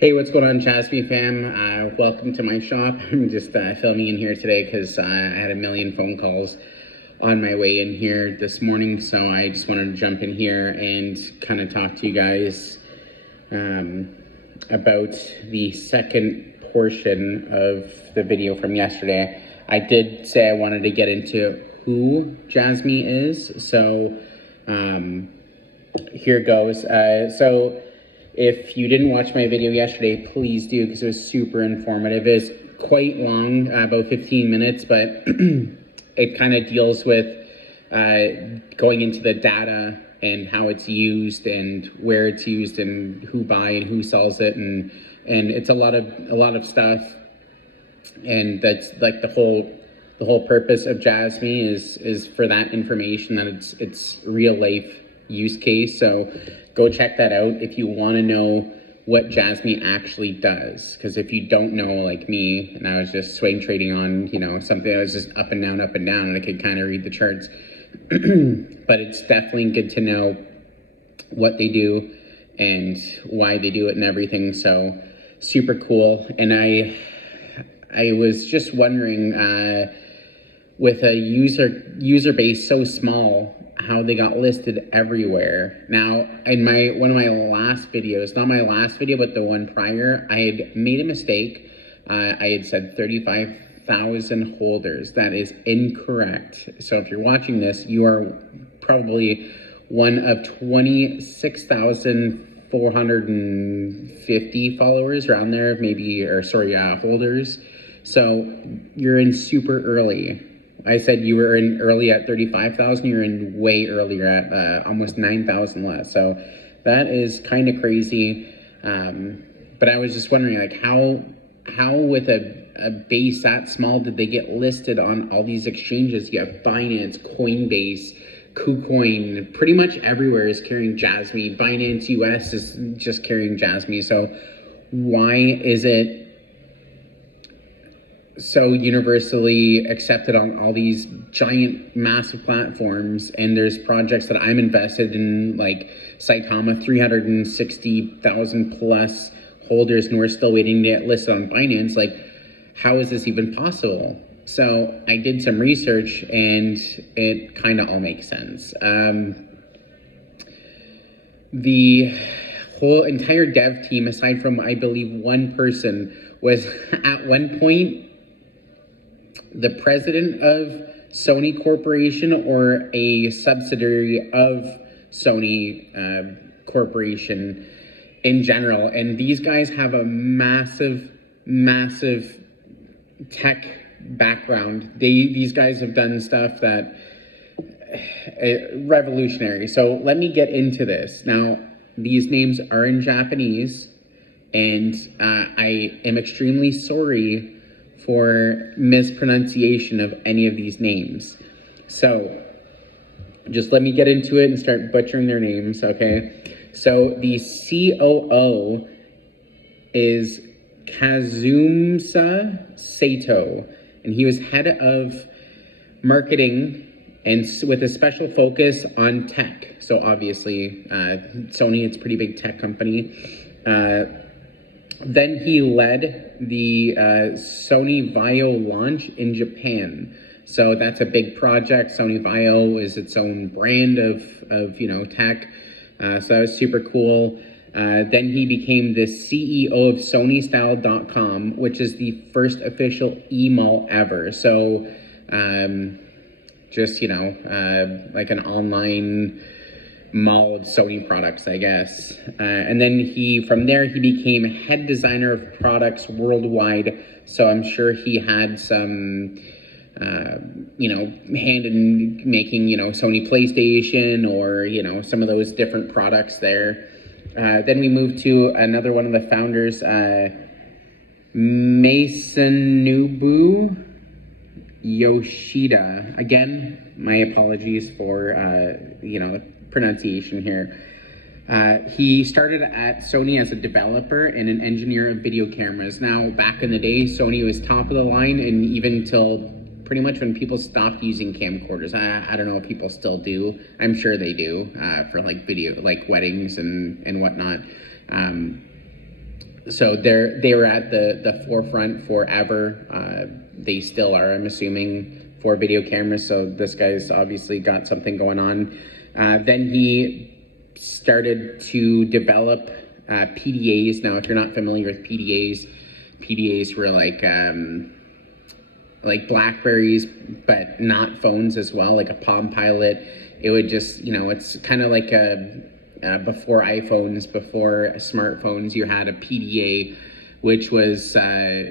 Hey, what's going on, JASMY fam? Welcome to my shop. I'm just filming in here today because I had a million phone calls on my way in here this morning, so I just wanted to jump in here and kind of talk to you guys about the second portion of the video from yesterday. I did say I wanted to get into who JASMY is, so here goes. So if you didn't watch my video yesterday, please do, because it was super informative. It's quite long, about 15 minutes, but it kind of deals with going into the data and how it's used and where it's used and who buys and who sells it, and it's a lot of stuff. And that's like the whole purpose of JASMY is for that information, that it's real life use case. So go check that out if you want to know what JASMY actually does. Because if you don't know, like me, and I was just swing trading on, something that was just up and down, and I could kind of read the charts. But it's definitely good to know what they do and why they do it and everything. So super cool. And I was just wondering, with a user base so small, how they got listed everywhere. Now, in one of my last videos, not my last video, but the one prior, I had made a mistake. I had said 35,000 holders. That is incorrect. So if you're watching this, you are probably one of 26,450 followers around there, holders. So you're in super early. I said you were in early at 35,000. You're in way earlier at almost 9,000 less. So that is kind of crazy. But I was just wondering, like, how with a base that small did they get listed on all these exchanges? You have Binance, Coinbase, KuCoin, pretty much everywhere is carrying JASMY. Binance US is just carrying JASMY. So why is it so universally accepted on all these giant, massive platforms? And there's projects that I'm invested in, like Saitama, 360,000 plus holders, and we're still waiting to get listed on Binance. Like, how is this even possible? So I did some research, and it kind of all makes sense. The whole entire dev team, aside from, I believe, one person, was at one point the president of Sony Corporation or a subsidiary of Sony Corporation in general. And these guys have a massive tech background. These guys have done stuff that revolutionary. So let me get into this. Now, these names are in Japanese, and I am extremely sorry for mispronunciation of any of these names. So just let me get into it and start butchering their names, okay? So the COO is Kazumsa Sato, and he was head of marketing and with a special focus on tech. So obviously, Sony, it's a pretty big tech company. Then he led the Sony Vaio launch in Japan. So that's a big project. Sony Vaio is its own brand of tech. So that was super cool. Then he became the CEO of SonyStyle.com, which is the first official e-mall ever. So like an online mall of Sony products, I guess. And then from there he became head designer of products worldwide. So I'm sure he had some, hand in making, Sony PlayStation or, some of those different products there. Then we moved to another one of the founders, Masanobu Yoshida. Again, my apologies for, pronunciation here. He started at Sony as a developer and an engineer of video cameras. Now, back in the day, Sony was top of the line, and even till pretty much when people stopped using camcorders. I don't know if people still do. I'm sure they do for like video, like weddings and whatnot. so they were at the forefront forever. They still are, I'm assuming, for video cameras. So this guy's obviously got something going on. Then he started to develop PDAs. Now, if you're not familiar with PDAs were like Blackberries, but not phones as well, like a Palm Pilot. It would just, it's kind of like before iPhones, before smartphones, you had a PDA, which was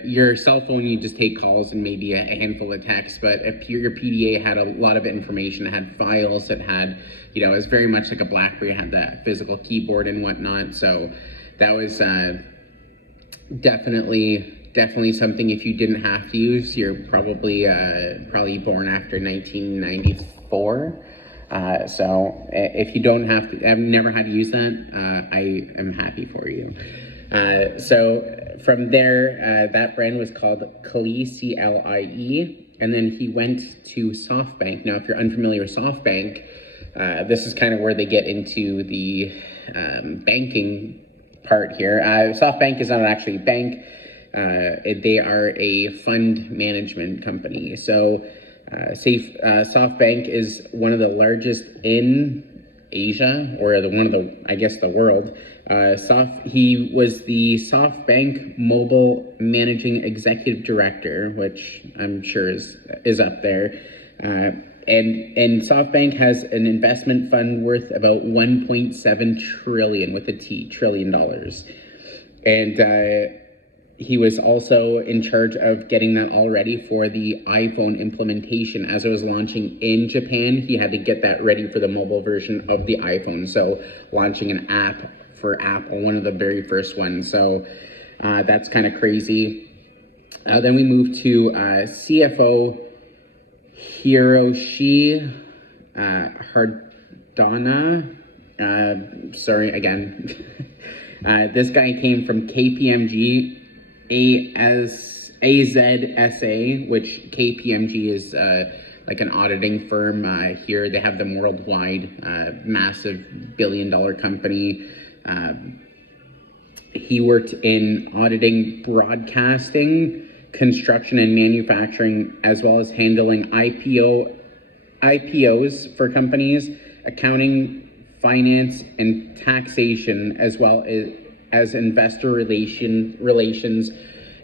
your cell phone. You just take calls and maybe a handful of texts, but your PDA had a lot of information. It had files. It had, it was very much like a Blackberry. It had that physical keyboard and whatnot. So that was definitely something. If you didn't have to use, you're probably born after 1994. So if you don't have to, I've never had to use that, I am happy for you. So from there, that brand was called Clie, C-L-I-E, and then he went to SoftBank. Now, if you're unfamiliar with SoftBank, this is kind of where they get into the banking part here. SoftBank is not actually a bank. They are a fund management company. So SoftBank is one of the largest in Asia, or the world. He was the SoftBank Mobile Managing Executive Director, which I'm sure is up there. And SoftBank has an investment fund worth about $1.7 trillion with a T, trillion dollars. And he was also in charge of getting that all ready for the iPhone implementation. As it was launching in Japan, he had to get that ready for the mobile version of the iPhone. So launching an app for Apple, one of the very first ones. So that's kind of crazy. Then we moved to CFO Hiroshi Hardana. Sorry again. This guy came from KPMG. AZSA, which KPMG is like an auditing firm here. They have them worldwide, massive billion-dollar company. He worked in auditing, broadcasting, construction, and manufacturing, as well as handling IPOs for companies, accounting, finance, and taxation, as well as investor relations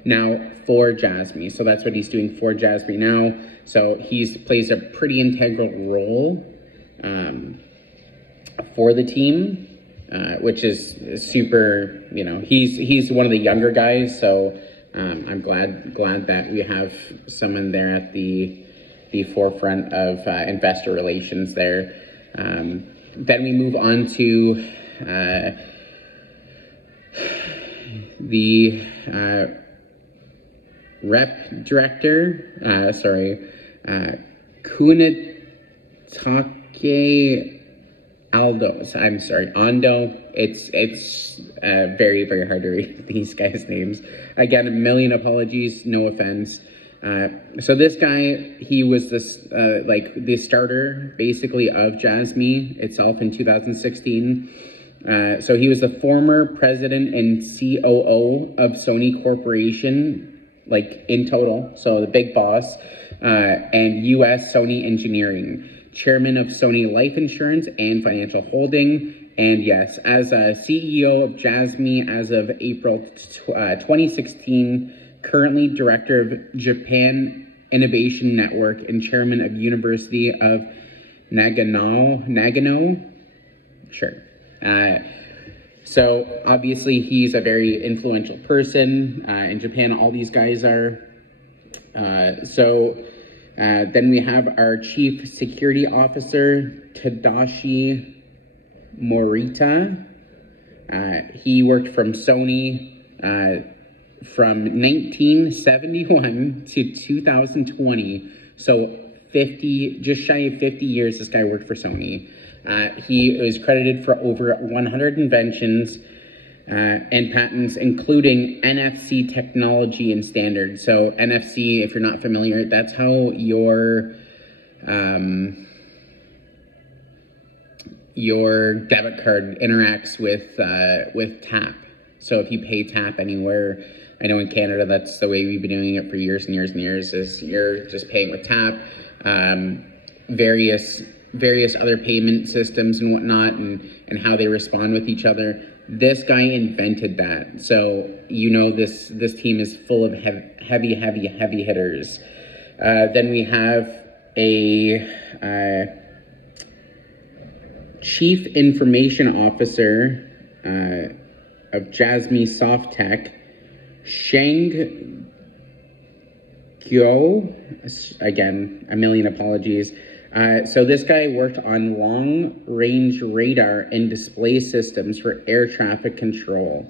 now for JASMY. So that's what he's doing for JASMY now. So he plays a pretty integral role for the team, which is super, he's one of the younger guys. So I'm glad that we have someone there at the forefront of investor relations there. Then we move on to the rep director, Kunitake Ando. It's very, very hard to read these guys' names. Again, a million apologies, no offense. So this guy, he was the starter basically of JASMY itself in 2016. So he was the former president and COO of Sony Corporation, in total, so the big boss, and US Sony Engineering, chairman of Sony Life Insurance and Financial Holding, and yes, as a CEO of JASMY as of April 2016, currently director of Japan Innovation Network and chairman of University of Nagano. Sure. So obviously he's a very influential person in Japan. All these guys are. Then we have our chief security officer, Tadashi Morita. He worked from Sony from 1971 to 2020. So just shy of 50 years, this guy worked for Sony. He is credited for over 100 inventions and patents, including NFC technology and standards. So NFC, if you're not familiar, that's how your debit card interacts with tap. So if you pay tap anywhere, I know in Canada that's the way we've been doing it for years and years and years, is you're just paying with tap. Various other payment systems and whatnot, and how they respond with each other. This guy invented that. So this team is full of heavy hitters. Then we have a Chief Information Officer of JASMY Soft Tech, Sheng Guo. Again, a million apologies. So this guy worked on long-range radar and display systems for air traffic control.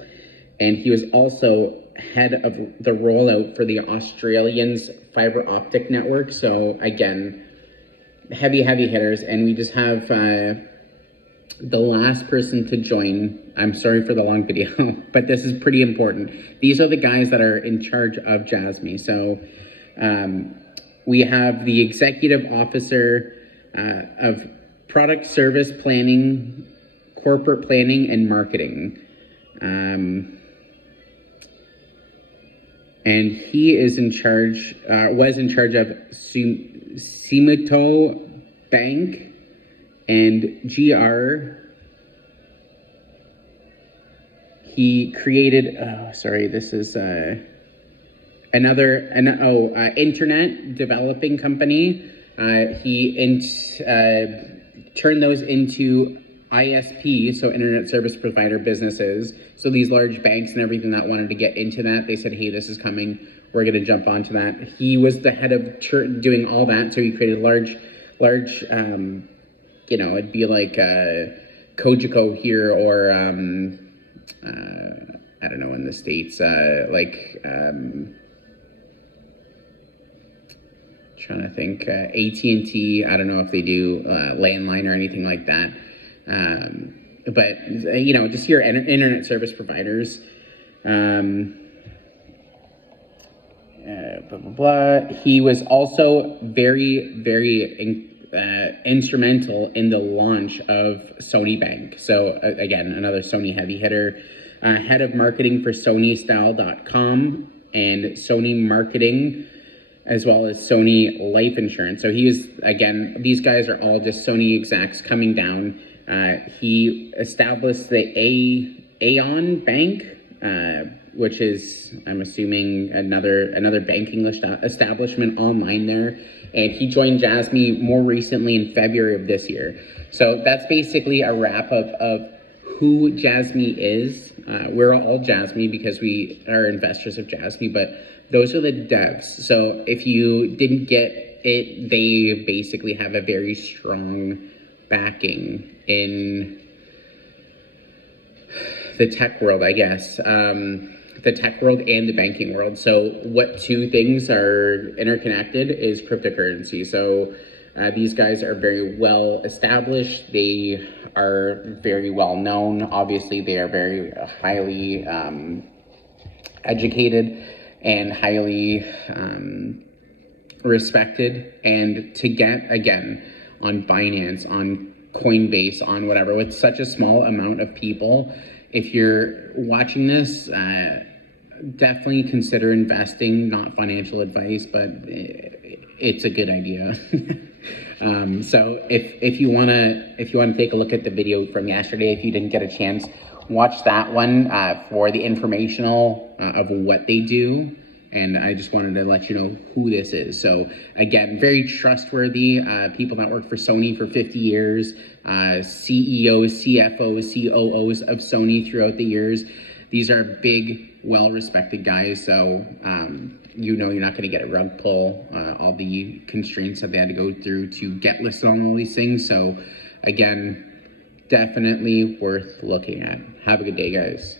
And he was also head of the rollout for the Australians' fiber optic network. So again, heavy hitters. And we just have the last person to join. I'm sorry for the long video, but this is pretty important. These are the guys that are in charge of JASMY. So we have the executive officer of product service planning, corporate planning, and marketing. And he is in charge, was in charge of Sumitomo Bank and GR. He created, this is internet developing company. He turned those into ISP, so internet service provider businesses. So these large banks and everything that wanted to get into that, they said, hey, this is coming. We're going to jump onto that. He was the head of doing all that. So he created large, it'd be like Cogeco here, or I don't know, in the States, trying to think, AT&T, I don't know if they do landline or anything like that. But just your internet service providers. He was also very instrumental in the launch of Sony Bank. So again, another Sony heavy hitter. Head of marketing for SonyStyle.com and Sony Marketing, as well as Sony Life Insurance. So he was, again, these guys are all just Sony execs coming down. He established the Aon Bank, which is, I'm assuming, another banking establishment online there. And he joined JASMY more recently in February of this year. So that's basically a wrap of who JASMY is. We're all JASMY because we are investors of JASMY, but those are the devs. So if you didn't get it, they basically have a very strong backing in the tech world, I guess. The tech world and the banking world. So what two things are interconnected is cryptocurrency. So these guys are very well established. They are very well known. Obviously, they are very highly educated and highly respected. And to get, again, on Binance, on Coinbase, on whatever, with such a small amount of people, if you're watching this, definitely consider investing. Not financial advice, but it's a good idea. So if you wanna take a look at the video from yesterday, if you didn't get a chance, watch that one for the informational of what they do. And I just wanted to let you know who this is. So again, very trustworthy people that worked for Sony for 50 years, CEOs, CFOs, COOs of Sony throughout the years. These are big, well-respected guys. So you're not going to get a rug pull, all the constraints that they had to go through to get listed on all these things. So again, definitely worth looking at. Have a good day, guys.